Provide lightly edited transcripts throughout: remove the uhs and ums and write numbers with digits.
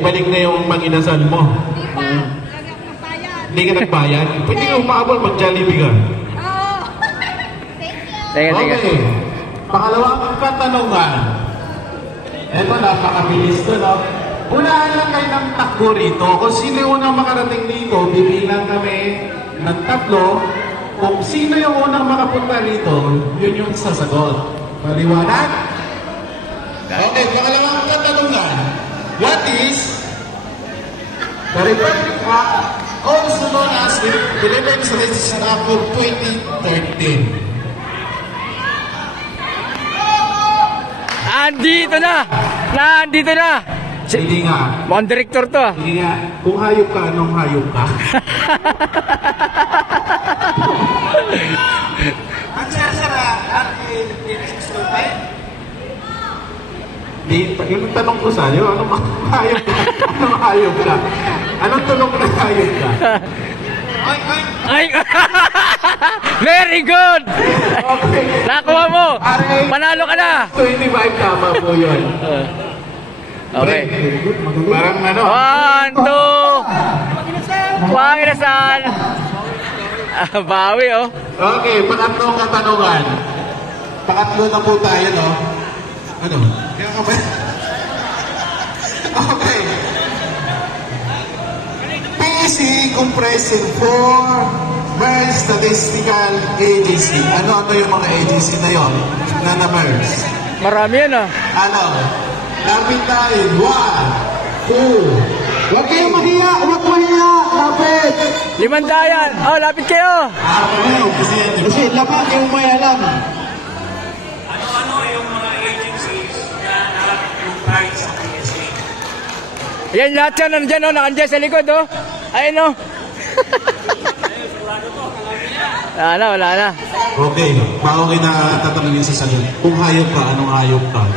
Naibalik na yung mag-inasal mo. Hindi pa. Lagi ako magbayad. Hindi ka nagbayad? Pwede ka umabol, mag-Jollibee ka. Oo. Thank you. Okay. Pangalawang katanungan. Eto, napakabilis to, no? Unahan lang kayo ng takbo rito. Kung sino yung unang makarating dito, bibilang kami ng 3. Kung sino yung unang makapunta rito, yun yung sasagot. Maliwanag? Okay, pangalawang katanungan. What is the Republic Act, also known as the Philippines Registration Act of 2013? Nandito na! Nandito na! Hindi nga. Mukhang director to ah. Hindi nga. Kung hayop ka, anong hayop ka? Ang sasara, yung tanong ko sa'yo, anong hayop ka? Anong hayop ka? Anong tulong na hayop ka? Ay! Very good! Okay. Nakuha mo! Panalo ka na! 25 tama po yun. Okay. Parang ano? 1, 2! Panginasal! Bawi oh. Okay, pangatlong katanungan. Pangatlo na po tayo, no? Ano? Kaya ka ba? Okay. PEC compressing for Merge Statistical Agency. Ano yung mga agency na yon na na-merge? Marami yan ah. Ano? Lapit tayo. 1, 2. Huwag kayong mahiya! Huwag mahiya! Lapit! 500! Oh, lapit kayo! Kasi lapat yung may alam. Ano yung mga agencies na nag-comprise sa PSA? Yan lahat yan, nandyan oh, nakandyan sa likod oh. Ayun oh. Wala na. Okay, okay na tatanungin sa sagot. Kung hayop ka, anong hayop ka?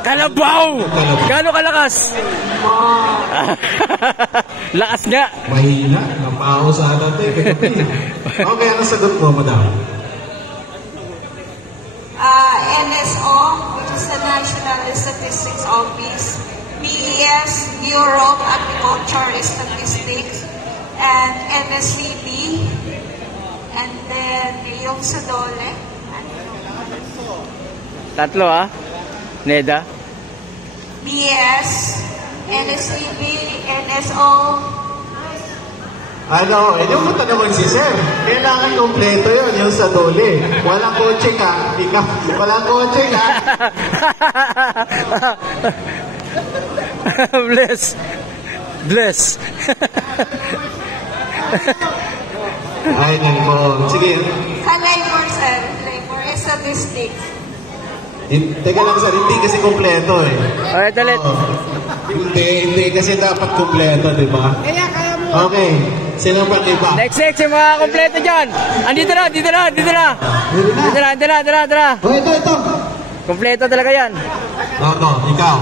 Kalabaw! Kalabaw. Gano'ng kalakas? Lakas nga. Mahina, napaho sa atin. Okay, ano sagot mo, madam? NSO, which is the National Statistics Office, BES, Bureau of Agriculture Statistics, and NSCB, and then yung sa DOLE. Tatlo ah. Neda. BES, NSCB, NSO. Ano, yung matanungan si Sir, kailangan kompleto yun, yung sa dole. Walang kotse ka, ikaw, walang kotse ka. Bless. Ay, nako. Sige. Sa labor, sir. Labor statistics. Teka lang, Sir, hindi kasi kompleto eh. Okay, talit. Hindi kasi dapat kompleto, di ba? Okay, sino pa iba? Next, yung mga kompleto dyan. Andito na. Oh, ito. Kompleto talaga yan. Toto, ikaw.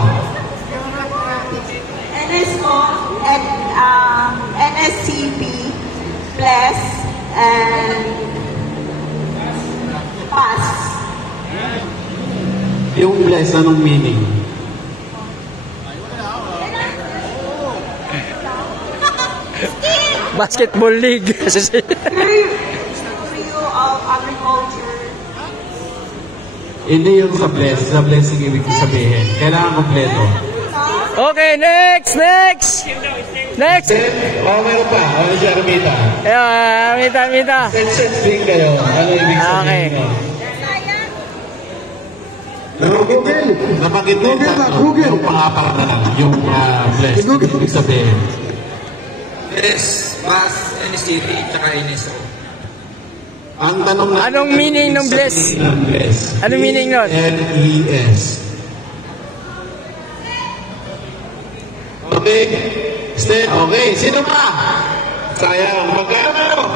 NSO and NSCB plus and pass. Yung bless, anong meaning? Basketball league. Bureau of Agriculture. Hindi yung sa bless. Sa blessing ibig sabihin. Kailangan kompleto. Okay, next. Meron pa. Ano siya, Ramita? Ayan, Mita. Sense din kayo. Ano ibig sabihin? Okay. Napakita yung pangapat na lang, yung bless. Ibig sabihin. Yes, mas NCT tsaka NSO. Ang tanong na... Anong meaning ng bless? Anong meaning nun? L-E-S. Okay. Okay. Sino pa? Sayang. Magkano?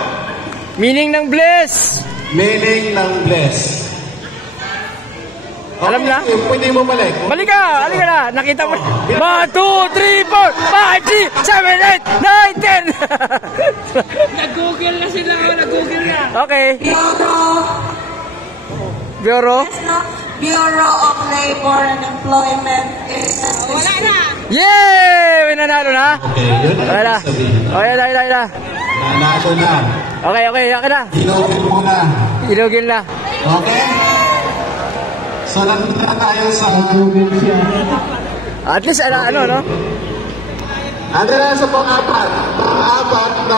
Meaning ng bless. Meaning ng bless. Okay, Alam na? Pwede mo balik. Balik ka na. Nakita mo. 1, 2, 3, 4, 5, 6, 7, 8, 9, 10. Nag-google na sila. Nag-google na. Okay. Bureau of Labor and Employment. Wala na. Yay! May nanalo na? Okay, yun ang Okay na. ibig sabihin. Okay na. Nanalo na. Okay na. Hinugin mo na. Ilugin na. Okay? So, nandito na tayo sa... At least, no? Ano na sa pang-apat? Pang-apat na